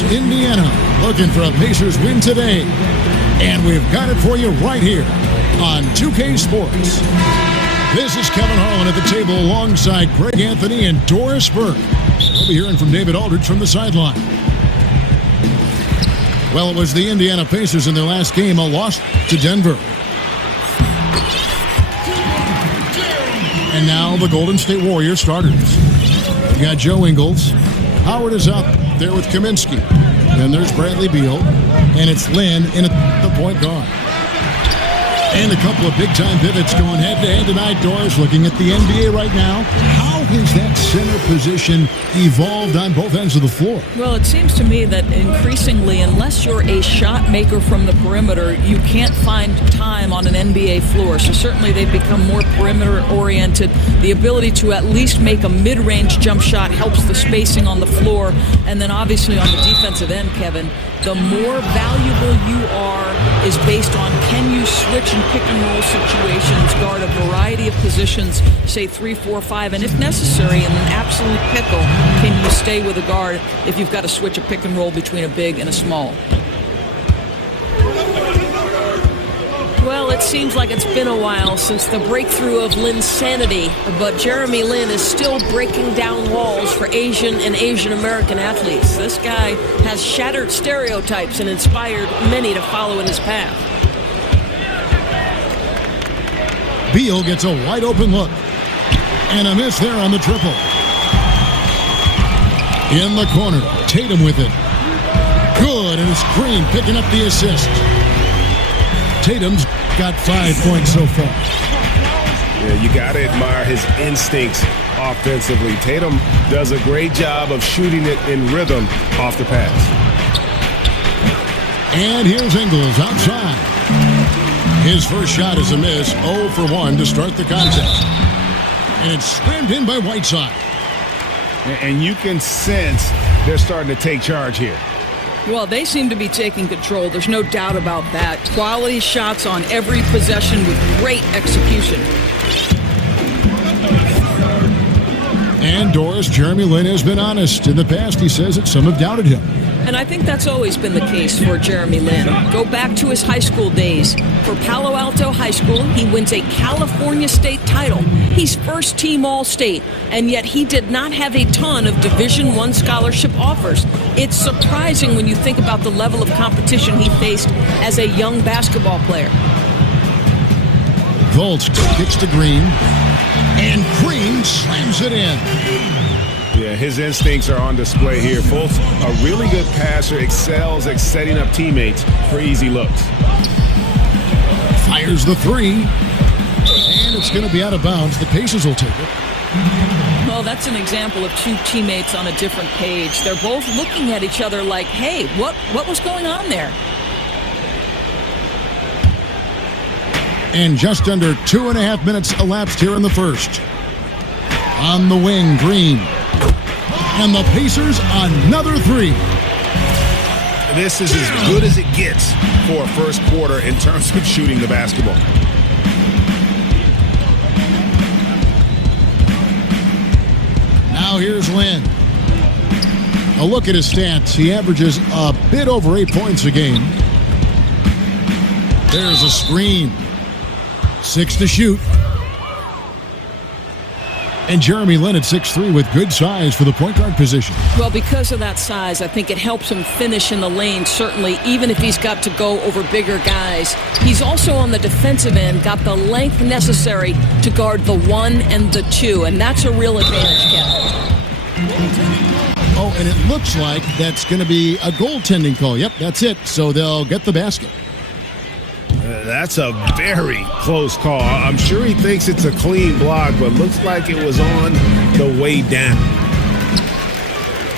Indiana, looking for a Pacers win today. And we've got it for you right here on 2K Sports. This is Kevin Harlan at the table alongside Greg Anthony and Doris Burke. We'll be hearing from David Aldridge from the sideline. Well, it was the Indiana Pacers in their last game, a loss to Denver. And now the Golden State Warriors starters. We've got Joe Ingles. Howard is out there with Kaminsky. Then there's Bradley Beal. And it's Lynn in at the point guard. And a couple of big-time pivots going head-to-head tonight. Doris, looking at the NBA right now. How has that center position evolved on both ends of the floor? Well, it seems to me that increasingly, unless you're a shot maker from the perimeter, you can't find time on an NBA floor. So certainly they've become more perimeter-oriented. The ability to at least make a mid-range jump shot helps the spacing on the floor. And then obviously on the defensive end, Kevin, the more valuable you are is based on can you switch and pick and roll situations, guard a variety of positions, say 3, 4, 5, and if necessary, in an absolute pickle, can you stay with a guard if you've got to switch a pick and roll between a big and a small? Well, it seems like it's been a while since the breakthrough of Linsanity, but Jeremy Lin is still breaking down walls for Asian and Asian American athletes. This guy has shattered stereotypes and inspired many to follow in his path. Beal gets a wide open look. And a miss there on the triple. In the corner, Tatum with it. Good, and it's Green picking up the assist. Tatum's got 5 points so far. Yeah, you got to admire his instincts offensively. Tatum does a great job of shooting it in rhythm off the pass. And here's Ingles outside. His first shot is a miss, 0 for 1 to start the contest. And it's slammed in by Whiteside. And you can sense they're starting to take charge here. Well, they seem to be taking control. There's no doubt about that. Quality shots on every possession with great execution. And Doris, Jeremy Lin has been honest. In the past, he says that some have doubted him. And I think that's always been the case for Jeremy Lin. Go back to his high school days. For Palo Alto High School, he wins a California State title. He's first team All-State, and yet he did not have a ton of Division I scholarship offers. It's surprising when you think about the level of competition he faced as a young basketball player. Volts kicks to Green, and Green slams it in. Yeah, his instincts are on display here. Fultz, a really good passer, excels at setting up teammates for easy looks. Fires the three, and it's going to be out of bounds. The Pacers will take it. Well, that's an example of two teammates on a different page. They're both looking at each other like, hey, what was going on there? And just under 2.5 minutes elapsed here in the first. On the wing, Green. And the Pacers, another three. This is as good as it gets for a first quarter in terms of shooting the basketball. Now here's Lin. A look at his stats. He averages a bit over 8 points a game. There's a screen. 6 to shoot. And Jeremy Lin at 6'3" with good size for the point guard position. Well, because of that size, I think it helps him finish in the lane, certainly, even if he's got to go over bigger guys. He's also on the defensive end, got the length necessary to guard the 1 and the 2, and that's a real advantage, Kevin. Oh, and it looks like that's going to be a goaltending call. Yep, that's it. So they'll get the basket. That's a very close call. I'm sure he thinks it's a clean block, but looks like it was on the way down.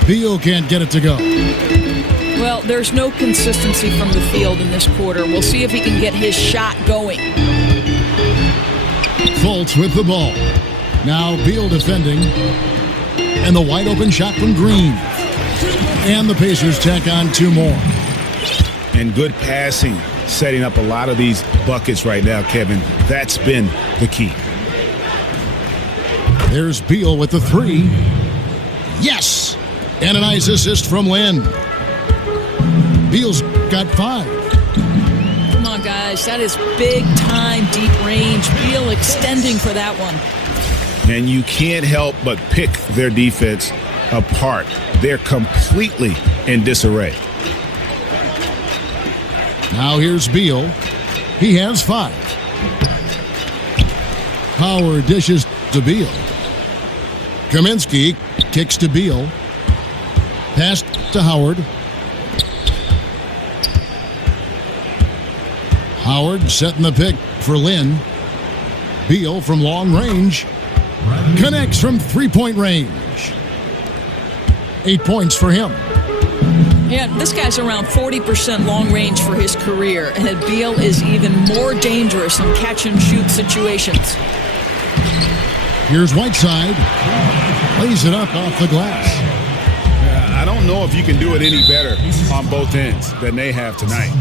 Beal can't get it to go. Well, there's no consistency from the field in this quarter. We'll see if he can get his shot going. Fultz with the ball. Now Beal defending. And the wide open shot from Green. And the Pacers tack on 2 more. And good passing, setting up a lot of these buckets right now, Kevin. That's been the key. There's Beal with the 3. Yes! And a nice assist from Lin. Beal's got 5. Come on, guys. That is big-time deep range. Beal extending for that one. And you can't help but pick their defense apart. They're completely in disarray. Now here's Beal. He has 5. Howard dishes to Beal. Kaminsky kicks to Beal. Pass to Howard. Howard setting the pick for Lynn. Beal from long range. Connects from three-point range. 8 points for him. Yeah, this guy's around 40% long range for his career, and Beal is even more dangerous in catch-and-shoot situations. Here's Whiteside. Lays it up off the glass. I don't know if you can do it any better on both ends than they have tonight.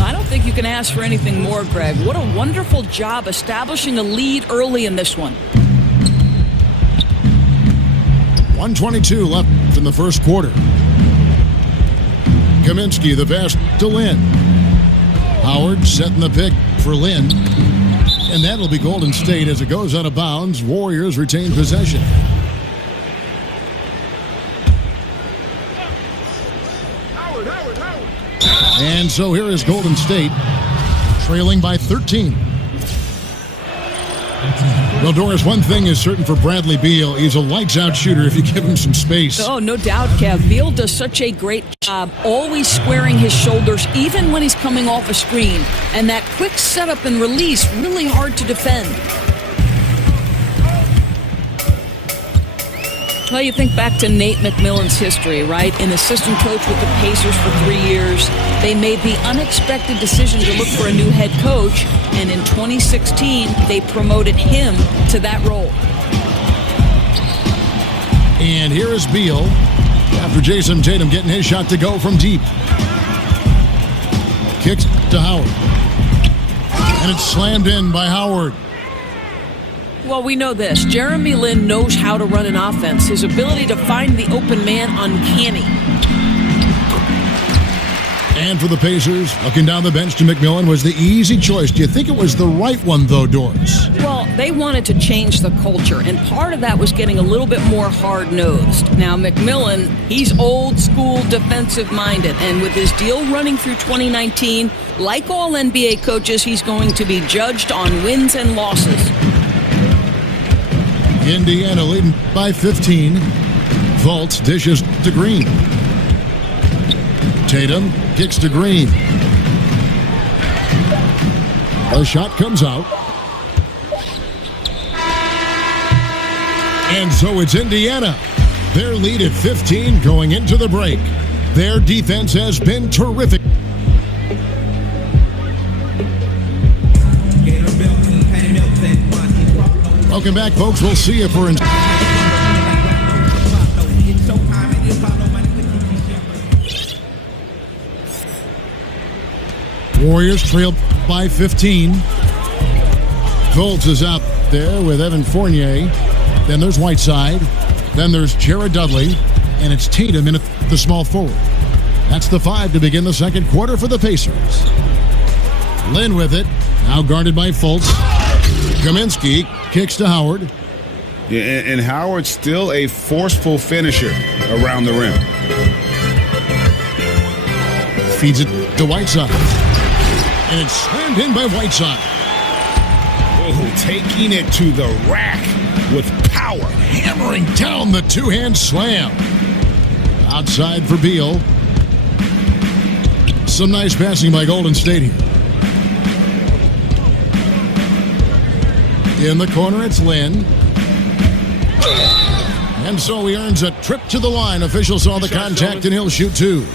I don't think you can ask for anything more, Greg. What a wonderful job establishing a lead early in this one. 1:22 left in the first quarter. Kaminsky, the pass to Lynn. Howard setting the pick for Lynn. And that'll be Golden State as it goes out of bounds. Warriors retain possession. And so here is Golden State, trailing by 13. Well, Doris, one thing is certain for Bradley Beal. He's a lights-out shooter if you give him some space. Oh, no doubt, Kev. Beal does such a great job always squaring his shoulders, even when he's coming off a screen. And that quick setup and release, really hard to defend. Well, you think back to Nate McMillan's history, right? An assistant coach with the Pacers for 3 years. They made the unexpected decision to look for a new head coach, and in 2016, they promoted him to that role. And here is Beal after Jason Tatum getting his shot to go from deep. Kicks to Howard. And it's slammed in by Howard. Well, we know this. Jeremy Lin knows how to run an offense. His ability to find the open man, uncanny. And for the Pacers, looking down the bench to McMillan was the easy choice. Do you think it was the right one, though, Doris? Well, they wanted to change the culture, and part of that was getting a little bit more hard-nosed. Now, McMillan, he's old-school defensive-minded, and with his deal running through 2019, like all NBA coaches, he's going to be judged on wins and losses. Indiana leading by 15. Fultz dishes to Green. Tatum kicks to Green. A shot comes out. And so it's Indiana. Their lead at 15 going into the break. Their defense has been terrific. Welcome back, folks. We'll see you for... Warriors trail by 15. Fultz is out there with Evan Fournier. Then there's Whiteside. Then there's Jared Dudley. And it's Tatum in the small forward. That's the 5 to begin the second quarter for the Pacers. Lynn with it. Now guarded by Fultz. Kaminsky kicks to Howard. Yeah, and Howard's still a forceful finisher around the rim. Feeds it to Whiteside. And it's slammed in by Whiteside. Oh, taking it to the rack with power. Hammering down the two-hand slam. Outside for Beal. Some nice passing by Golden State here. In the corner, it's Lynn. And so he earns a trip to the line. Officials saw the contact, and he'll shoot 2.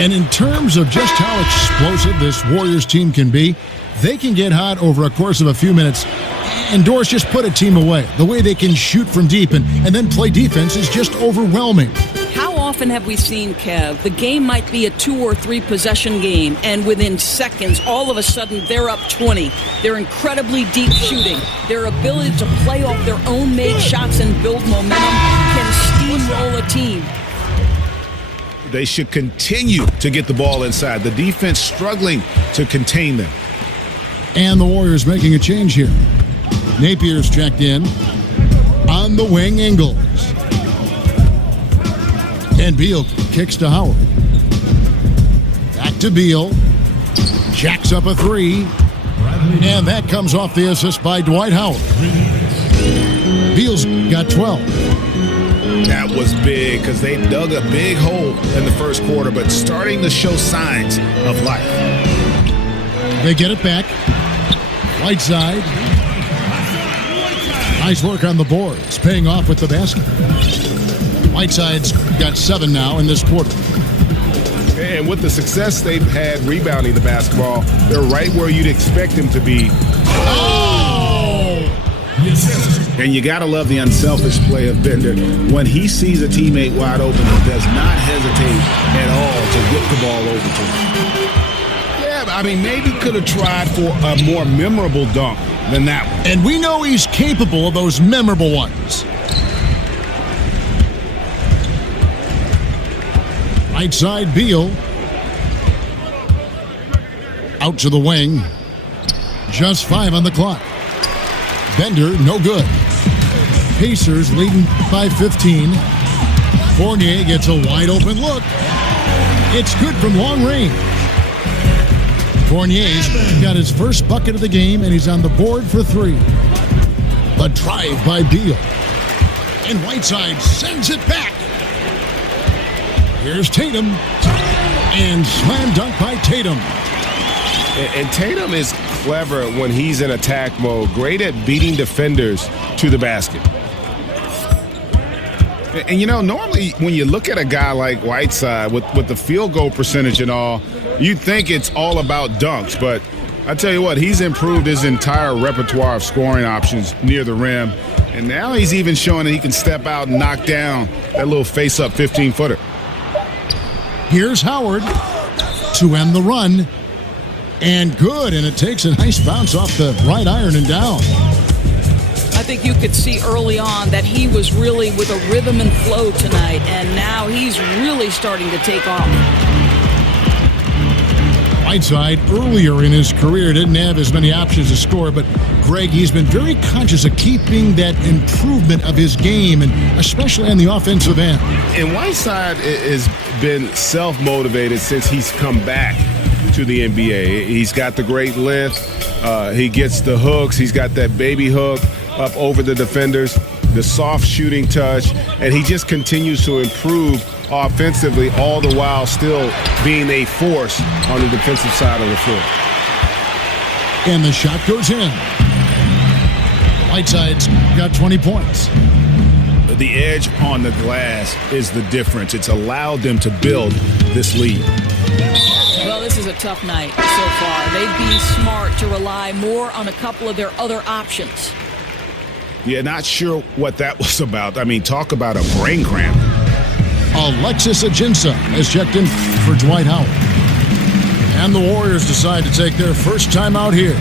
And in terms of just how explosive this Warriors team can be, they can get hot over a course of a few minutes. And Doris just put a team away. The way they can shoot from deep and then play defense is just overwhelming. How often have we seen, Kev, the game might be a 2 or 3 possession game, and within seconds, all of a sudden, they're up 20. They're incredibly deep shooting. Their ability to play off their own made shots and build momentum can steamroll a team. they should continue to get the ball inside. The defense struggling to contain them. And the Warriors making a change here. Napier's checked in. On the wing, Ingles. And Beal kicks to Howard. Back to Beal. Jacks up a three. And that comes off the assist by Dwight Howard. Beal's got 12. That was big because they dug a big hole in the first quarter, but starting to show signs of life. They get it back. Whiteside. Nice work on the boards, paying off with the basket. Whiteside's got 7 now in this quarter. And with the success they've had rebounding the basketball, they're right where you'd expect them to be. Oh! And you got to love the unselfish play of Bender. When he sees a teammate wide open, he does not hesitate at all to whip the ball over to him. Yeah, I mean, maybe could have tried for a more memorable dunk than that one. And we know he's capable of those memorable ones. Right side, Beal. Out to the wing. Just 5 on the clock. Bender, no good. Pacers leading by 15. Fournier gets a wide open look. It's good from long range. Fournier's got his first bucket of the game, and he's on the board for 3. A drive by Beal. And Whiteside sends it back. Here's Tatum. And slam dunk by Tatum. And Tatum is clever when he's in attack mode. Great at beating defenders to the basket. And, you know, normally when you look at a guy like Whiteside with the field goal percentage and all, you'd think it's all about dunks. But I tell you what, he's improved his entire repertoire of scoring options near the rim. And now he's even showing that he can step out and knock down that little face-up 15-footer. Here's Howard to end the run. And good, and it takes a nice bounce off the right iron and down. I think you could see early on that he was really with a rhythm and flow tonight, and now he's really starting to take off. Whiteside, earlier in his career, didn't have as many options to score, but Greg, he's been very conscious of keeping that improvement of his game, and especially on the offensive end. And Whiteside has been self-motivated since he's come back to the NBA. He's got the great lift. He gets the hooks. He's got that baby hook up over the defenders, the soft shooting touch, and he just continues to improve offensively, all the while still being a force on the defensive side of the floor. And the shot goes in. Whiteside's got 20 points. The edge on the glass is the difference. It's allowed them to build this lead. Well, this is a tough night so far. They'd be smart to rely more on a couple of their other options. Yeah, not sure what that was about. I mean, talk about a brain cramp. Alexis Ajinça has checked in for Dwight Howard. And the Warriors decide to take their first time out here.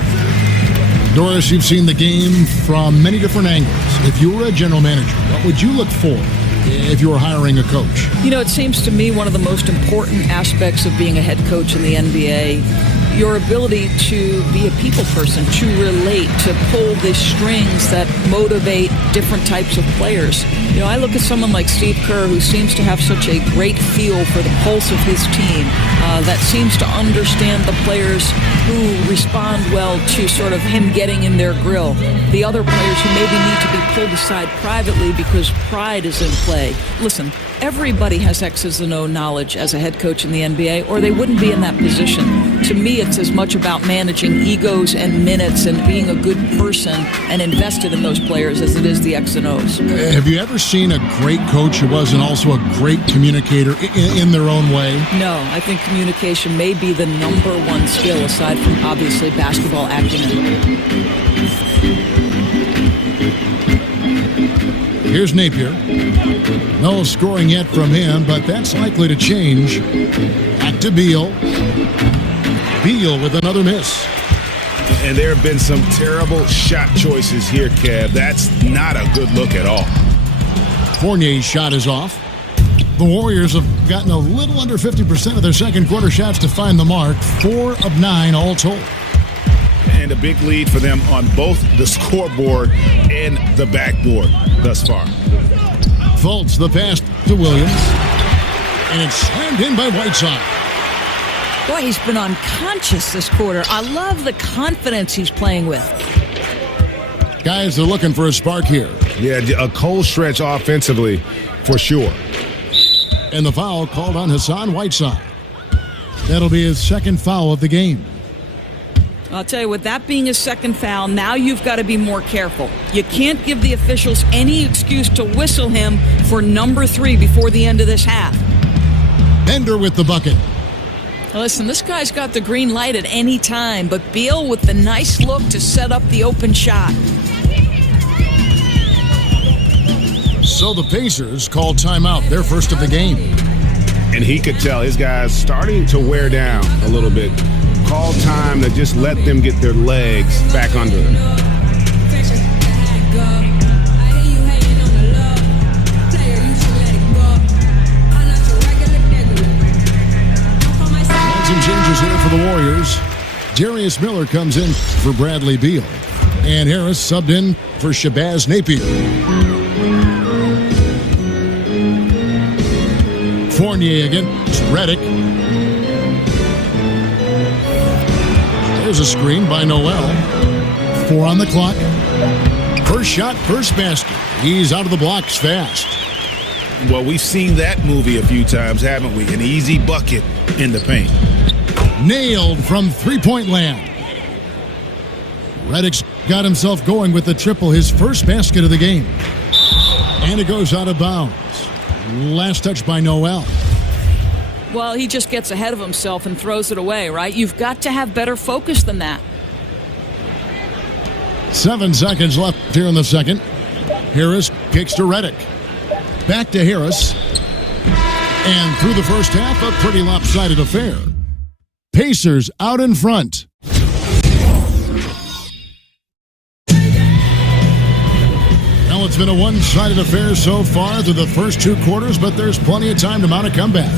Doris, you've seen the game from many different angles. If you were a general manager, what would you look for if you were hiring a coach? You know, it seems to me one of the most important aspects of being a head coach in the NBA, your ability to be a people person, to relate, to pull the strings that motivate different types of players. You know, I look at someone like Steve Kerr, who seems to have such a great feel for the pulse of his team, that seems to understand the players who respond well to sort of him getting in their grill. The other players who maybe need to be pulled aside privately because pride is in play. Listen, everybody has X's and O knowledge as a head coach in the NBA, or they wouldn't be in that position. To me, it's as much about managing egos and minutes and being a good person and invested in those players as it is the X and O's. Have you ever seen a great coach who wasn't also a great communicator in their own way? No, I think communication may be the #1 skill aside from obviously basketball acumen. Here's Napier. No scoring yet from him, but that's likely to change. Back to Beal. Beal with another miss. And there have been some terrible shot choices here, Kev. That's not a good look at all. Fournier's shot is off. The Warriors have gotten a little under 50% of their second quarter shots to find the mark. 4 of 9 all told. And a big lead for them on both the scoreboard and the backboard thus far. Fultz the pass to Williams. And it's slammed in by Whiteside. Boy, he's been unconscious this quarter. I love the confidence he's playing with. Guys are looking for a spark here. Yeah, a cold stretch offensively for sure. And the foul called on Hassan Whiteside. That'll be his second foul of the game. I'll tell you, with that being his second foul, now you've got to be more careful. You can't give the officials any excuse to whistle him for number 3 before the end of this half. Bender with the bucket. Listen, this guy's got the green light at any time, but Beal with the nice look to set up the open shot. So the Pacers called timeout, their first of the game. And he could tell his guys starting to wear down a little bit. Call time to just let them get their legs back under them. Some changes here for the Warriors. Darius Miller comes in for Bradley Beal. And Harris subbed in for Shabazz Napier. Fournier against Redick. There's a screen by Noel. 4 on the clock. First shot, first basket. He's out of the blocks fast. Well, we've seen that movie a few times, haven't we? An easy bucket in the paint. Nailed from three-point land. Redick's got himself going with the triple, his first basket of the game. And it goes out of bounds. Last touch by Noel. Well, he just gets ahead of himself and throws it away, right? You've got to have better focus than that. 7 seconds left here in the second. Harris kicks to Redick. Back to Harris. And through the first half, a pretty lopsided affair. Pacers out in front. Well, it's been a one-sided affair so far through the first 2 quarters, but there's plenty of time to mount a comeback.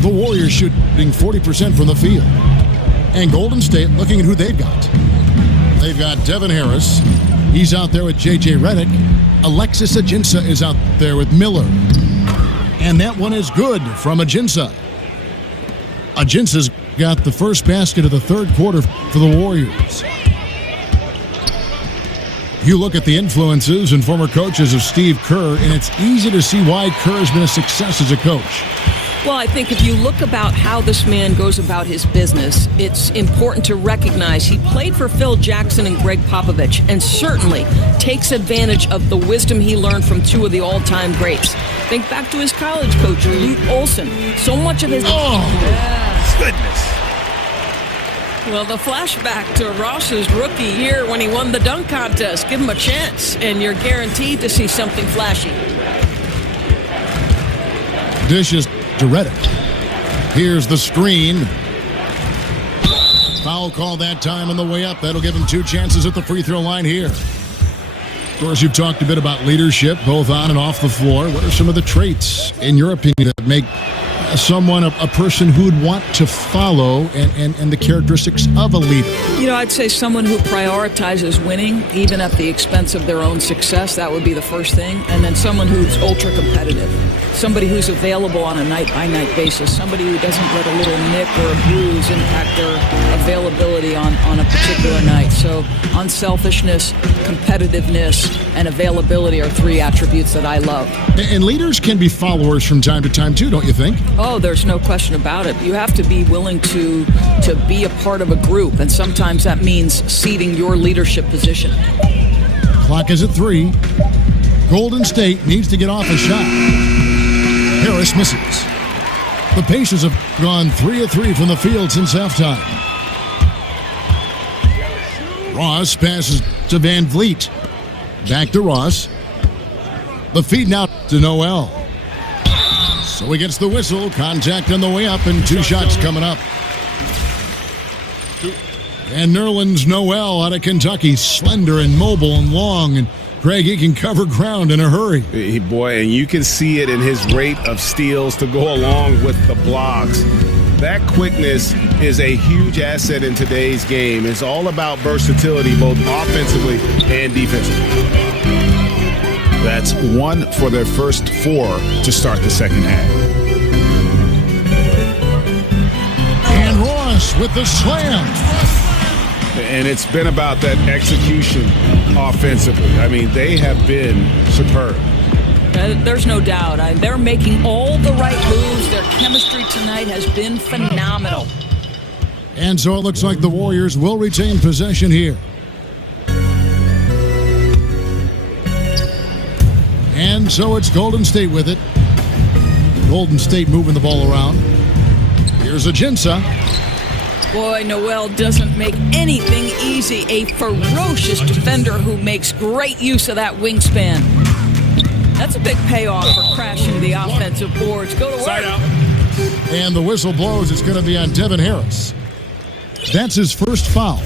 The Warriors shooting 40% from the field. And Golden State looking at who they've got. They've got Devin Harris. He's out there with J.J. Redick. Alexis Ajinça is out there with Miller. And that one is good from Ajinça. Ajinça's got the first basket of the third quarter for the Warriors. You look at the influences and former coaches of Steve Kerr, and it's easy to see why Kerr has been a success as a coach. Well, I think if you look about how this man goes about his business, it's important to recognize he played for Phil Jackson and Greg Popovich, and certainly takes advantage of the wisdom he learned from 2 of the all-time greats. Think back to his college coach, Lute Olson. So much of his... Goodness. Well, the flashback to Ross's rookie year when he won the dunk contest. Give him a chance, and you're guaranteed to see something flashy. Dishes to Redick. Here's the screen. Foul call that time on the way up. That'll give him 2 chances at the free throw line here. Of course, you've talked a bit about leadership, both on and off the floor. What are some of the traits, in your opinion, that make someone a person who would want to follow and the characteristics of a leader? You know, I'd say someone who prioritizes winning, even at the expense of their own success. That would be the first thing. And then someone who's ultra competitive. Somebody who's available on a night-by-night basis. Somebody who doesn't let a little nick or a bruise impact their availability on a particular night. So unselfishness, competitiveness, and availability are 3 attributes that I love. And leaders can be followers from time to time, too, don't you think? Oh, there's no question about it. You have to be willing to be a part of a group, and sometimes that means ceding your leadership position. Clock is at 3. Golden State needs to get off a shot. Harris misses. The Pacers have gone 3 of 3 from the field since halftime. Ross passes to Van Vliet. Back to Ross. The feed now to Noel. So he gets the whistle. Contact on the way up, and 2 shots coming up. And Nerlens Noel out of Kentucky, slender and mobile and long. And Greg, he can cover ground in a hurry. Boy, and you can see it in his rate of steals to go along with the blocks. That quickness is a huge asset in today's game. It's all about versatility, both offensively and defensively. That's 1 for their first 4 to start the second half. And Ross with the slam. And it's been about that execution offensively. I mean, they have been superb. There's no doubt. They're making all the right moves. Their chemistry tonight has been phenomenal. And so it looks like the Warriors will retain possession here. And so it's Golden State with it. Golden State moving the ball around. Here's Ajinça. Boy, Noel doesn't make anything easy. A ferocious defender who makes great use of that wingspan. That's a big payoff for crashing the offensive boards. Go to work. And the whistle blows. It's going to be on Devin Harris. That's his first foul.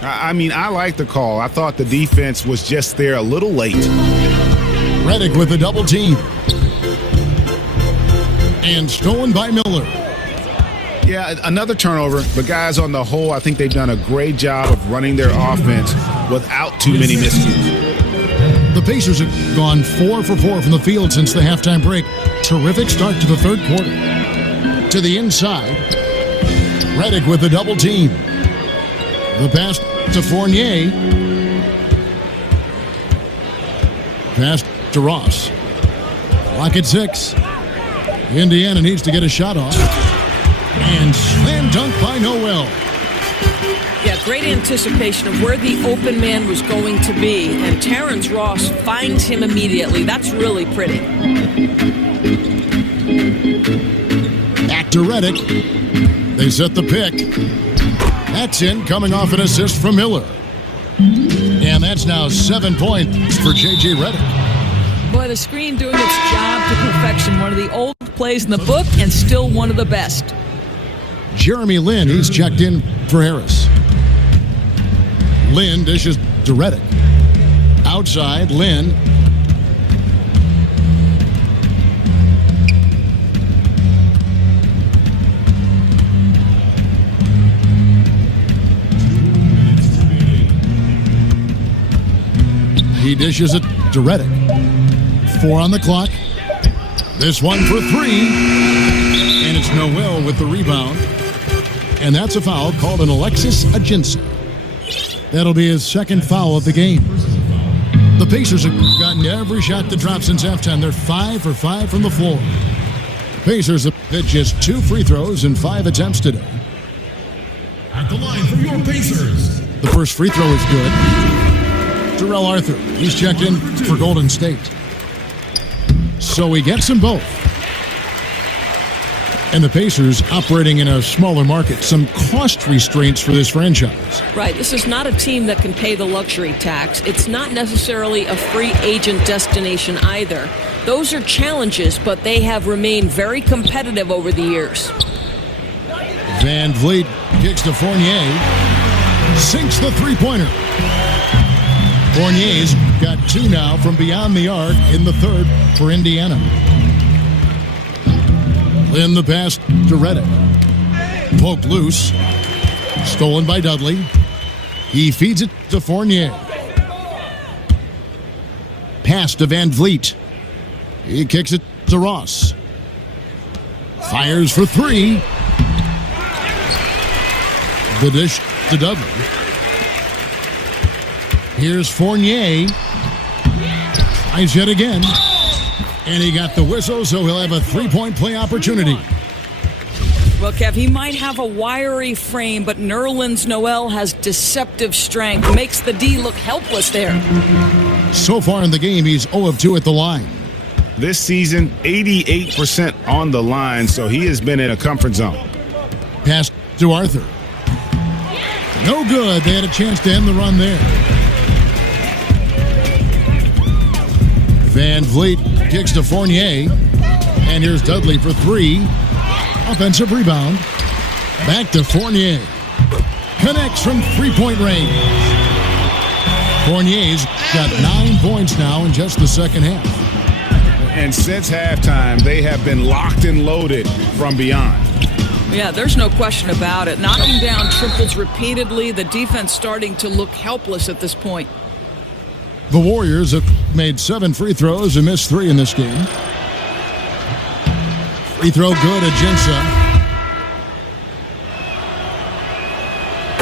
I mean, I like the call. I thought the defense was just there a little late. Redick with a double team. And stolen by Miller. Yeah, another turnover. But guys, on the whole, I think they've done a great job of running their offense without too many miscues. The Pacers have gone 4 for 4 from the field since the halftime break. Terrific start to the third quarter. To the inside. Redick with a double team. The pass to Fournier. Pass to Ross. Clock at 6. Indiana needs to get a shot off. And slam dunk by Noel. Yeah, great anticipation of where the open man was going to be. And Terrence Ross finds him immediately. That's really pretty. Back to Redick. They set the pick. That's in, coming off an assist from Miller. And that's now 7 points for J.J. Redick. Boy, the screen doing its job to perfection. One of the old plays in the book and still one of the best. Jeremy Lin, he's checked in for Harris. Lin dishes to Redick. Outside, Lin. He dishes it to Redick. 4 on the clock. This one for 3. And it's Noel with the rebound. And that's a foul called an Alexis Ajinça. That'll be his second foul of the game. The Pacers have gotten every shot to drop since halftime. They're 5 for 5 from the floor. The Pacers have hit just 2 free throws in 5 attempts today. At the line for your Pacers. The first free throw is good. Terrell Arthur, he's checked in for Golden State. So he gets them both. And the Pacers operating in a smaller market. Some cost restraints for this franchise. Right. This is not a team that can pay the luxury tax. It's not necessarily a free agent destination either. Those are challenges, but they have remained very competitive over the years. Van Vliet kicks to Fournier. Sinks the three-pointer. Fournier's got 2 now from beyond the arc in the third for Indiana. Lin the pass to Redick. Poked loose. Stolen by Dudley. He feeds it to Fournier. Pass to Van Vliet. He kicks it to Ross. Fires for 3. The dish to Dudley. Here's Fournier. Tries yet again. And he got the whistle, so he'll have a 3-point play opportunity. Well, Kev, he might have a wiry frame, but Nerlens Noel has deceptive strength. Makes the D look helpless there. So far in the game, he's 0 of 2 at the line. This season, 88% on the line, so he has been in a comfort zone. Pass to Arthur. No good. They had a chance to end the run there. Van Vliet kicks to Fournier. And here's Dudley for 3. Offensive rebound. Back to Fournier. connects from three-point range. Fournier's got 9 points now in just the second half. And since halftime, they have been locked and loaded from beyond. Yeah, there's no question about it. Knocking down triples repeatedly, the defense starting to look helpless at this point. The Warriors have made 7 free throws and missed 3 in this game. Free throw good, Ajinça.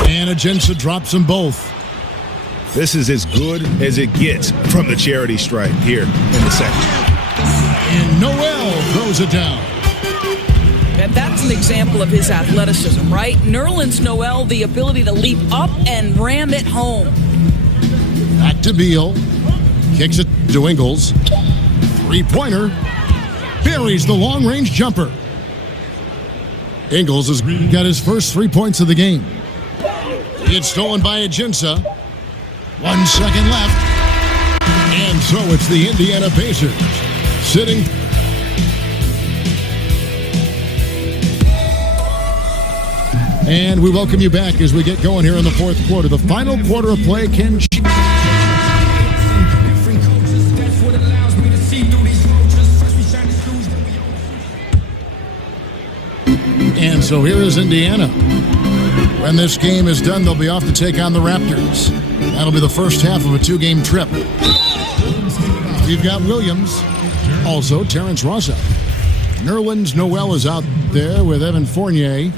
And Ajinça drops them both. This is as good as it gets from the charity stripe here in the second. And Noel throws it down. And that's an example of his athleticism, right? Nerlens Noel, the ability to leap up and ram it home. Back to Beal. Kicks it to Ingles. Three-pointer. Buries the long-range jumper. Ingles has got his first 3 points of the game. It's stolen by Ajinça. 1 second left. And so it's the Indiana Pacers sitting. And we welcome you back as we get going here in the fourth quarter. The final quarter of play can. And so here is Indiana. When this game is done, they'll be off to take on the Raptors. That'll be the first half of a 2-game trip. You've got Williams, also Terrence Ross out. Nerlens Noel is out there with Evan Fournier,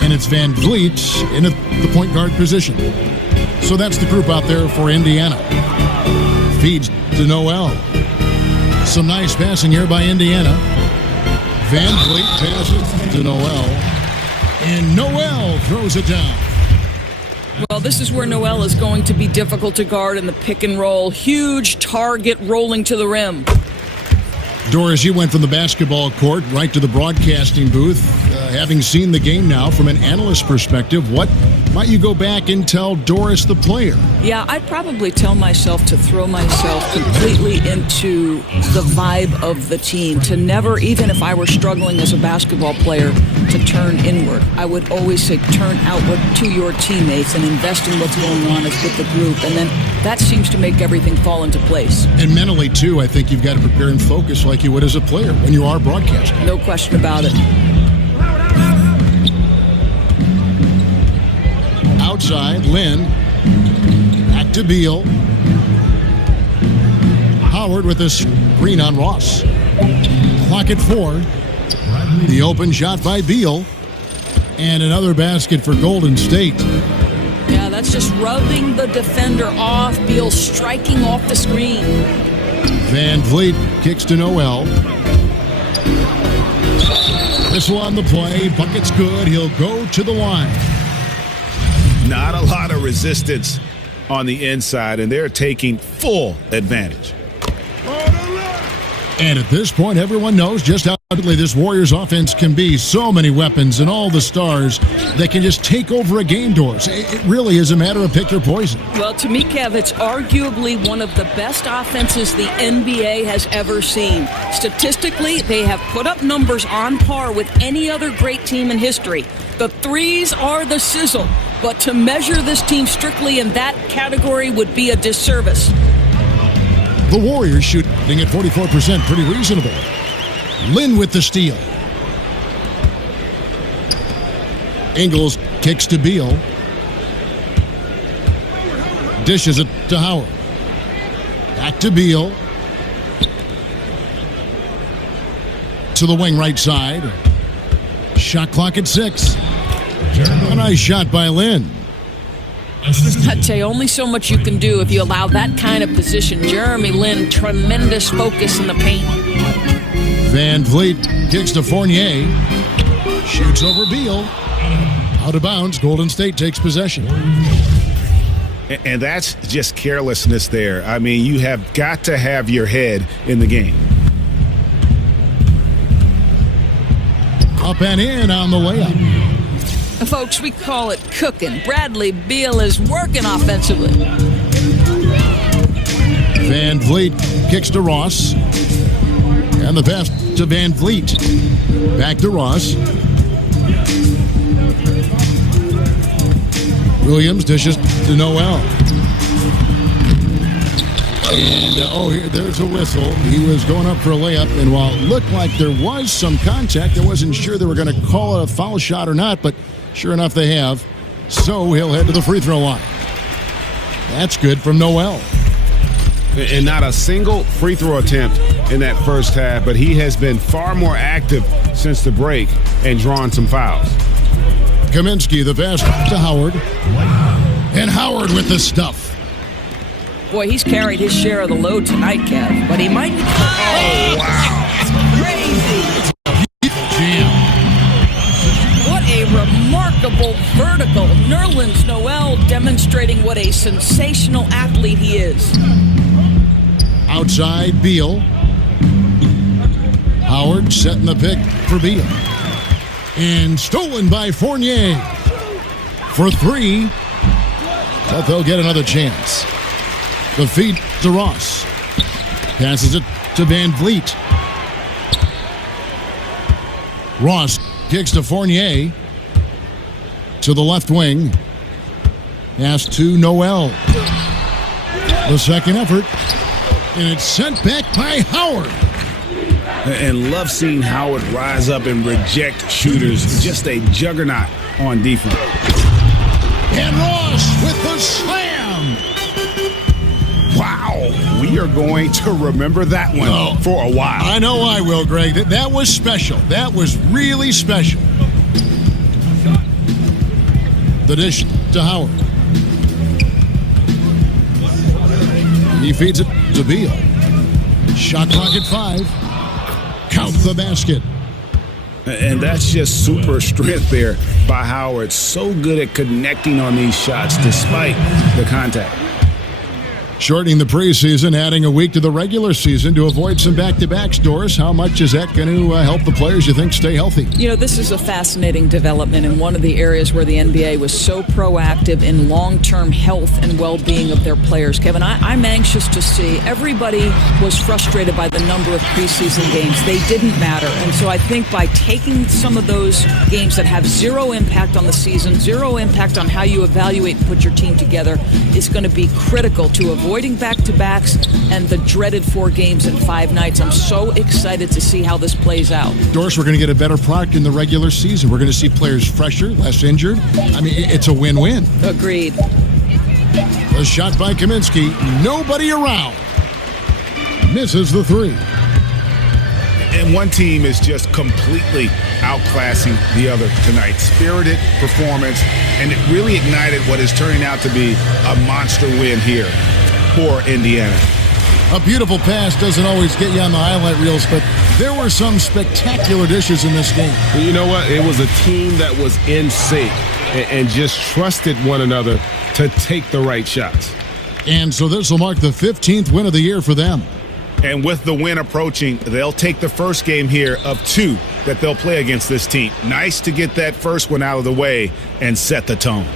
and it's Van Vliet in the point guard position. So that's the group out there for Indiana. Feeds to Noel. Some nice passing here by Indiana. Van Vliet passes to Noel. And Noel throws it down. Well, this is where Noel is going to be difficult to guard in the pick and roll. Huge target rolling to the rim. Doris, you went from the basketball court right to the broadcasting booth. Having seen the game now from an analyst perspective, what might you go back and tell Doris the player? Yeah, I'd probably tell myself to throw myself completely into the vibe of the team, to never, even if I were struggling as a basketball player, to turn inward. I would always say turn outward to your teammates and invest in what's going on with the group. And then that seems to make everything fall into place. And mentally, too, I think you've got to prepare and focus like you would as a player when you are broadcasting. No question about it. Outside, Lynn. Back to Beal. Howard with a screen on Ross. Clock at 4. The open shot by Beal. And another basket for Golden State. Yeah, that's just rubbing the defender off. Beal striking off the screen. Van Vliet kicks to Noel. This one, the play. Bucket's good. He'll go to the line. Not a lot of resistance on the inside, and they're taking full advantage. And at this point, everyone knows just how deadly this Warriors offense can be. So many weapons and all the stars that can just take over a game, Doors. It really is a matter of pick your poison. Well, to me, Kev, it's arguably one of the best offenses the NBA has ever seen. Statistically, they have put up numbers on par with any other great team in history. The threes are the sizzle, but to measure this team strictly in that category would be a disservice. The Warriors shooting at 44%, pretty reasonable. Lynn with the steal. Ingles kicks to Beal. Dishes it to Howard. Back to Beal. To the wing right side. Shot clock at 6. A nice shot by Lynn. I'd say only so much you can do if you allow that kind of position. Jeremy Lin, tremendous focus in the paint. Van Vliet kicks to Fournier. Shoots over Beal. Out of bounds. Golden State takes possession. And that's just carelessness there. I mean, you have got to have your head in the game. Up and in on the layup. Folks, we call it cooking. Bradley Beal is working offensively. Van Vliet kicks to Ross. And the pass to Van Vliet. Back to Ross. Williams dishes to Noel. And, there's a whistle. He was going up for a layup, and while it looked like there was some contact, I wasn't sure they were going to call it a foul shot or not, but sure enough they have. So he'll head to the free throw line. That's good from Noel. And not a single free throw attempt in that first half, but he has been far more active since the break and drawn some fouls. Kaminsky, the pass to Howard. And Howard with the stuff. Boy, he's carried his share of the load tonight, Kev, but he might... Oh, wow. That's crazy. What a remarkable vertical. Nerlens Noel demonstrating what a sensational athlete he is. Outside, Beal. Howard setting the pick for Beal. And stolen by Fournier. For three. But they'll get another chance. The feed to Ross. Passes it to Van Vliet. Ross kicks to Fournier. To the left wing. Pass to Noel. The second effort. And it's sent back by Howard. And love seeing Howard rise up and reject shooters. Just a juggernaut on defense. And Ross with the slam. Wow. We are going to remember that one for a while. I know I will, Greg. That was special. That was really special. The dish to Howard. He feeds it to Beal. Shot clock at 5. Count the basket. And that's just super strength there by Howard. So good at connecting on these shots despite the contact. Shortening the preseason, adding a week to the regular season to avoid some back-to-backs, Doris. How much is that going to help the players, you think, stay healthy? You know, this is a fascinating development in one of the areas where the NBA was so proactive in long-term health and well-being of their players. Kevin, I'm anxious to see. Everybody was frustrated by the number of preseason games. They didn't matter. And so I think by taking some of those games that have zero impact on the season, zero impact on how you evaluate and put your team together, is going to be critical to avoiding back-to-backs and the dreaded 4 games in 5 nights. I'm so excited to see how this plays out. Doris, we're going to get a better product in the regular season. We're going to see players fresher, less injured. I mean, it's a win-win. Agreed. The shot by Kaminsky. Nobody around. Misses the 3. And one team is just completely outclassing the other tonight. Spirited performance, and it really ignited what is turning out to be a monster win here for Indiana. A beautiful pass doesn't always get you on the highlight reels, but there were some spectacular dishes in this game. You know what? It was a team that was in sync and just trusted one another to take the right shots. And so this will mark the 15th win of the year for them. And with the win approaching, they'll take the first game here of 2 that they'll play against this team. Nice to get that first one out of the way and set the tone.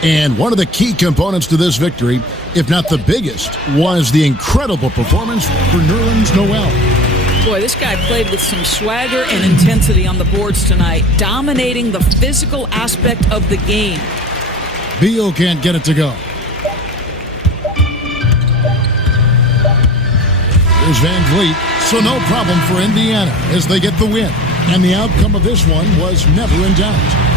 And one of the key components to this victory, if not the biggest, was the incredible performance for Nerlens Noel. Boy, this guy played with some swagger and intensity on the boards tonight, dominating the physical aspect of the game. Beal can't get it to go. Here's Van Vliet, so no problem for Indiana as they get the win. And the outcome of this one was never in doubt.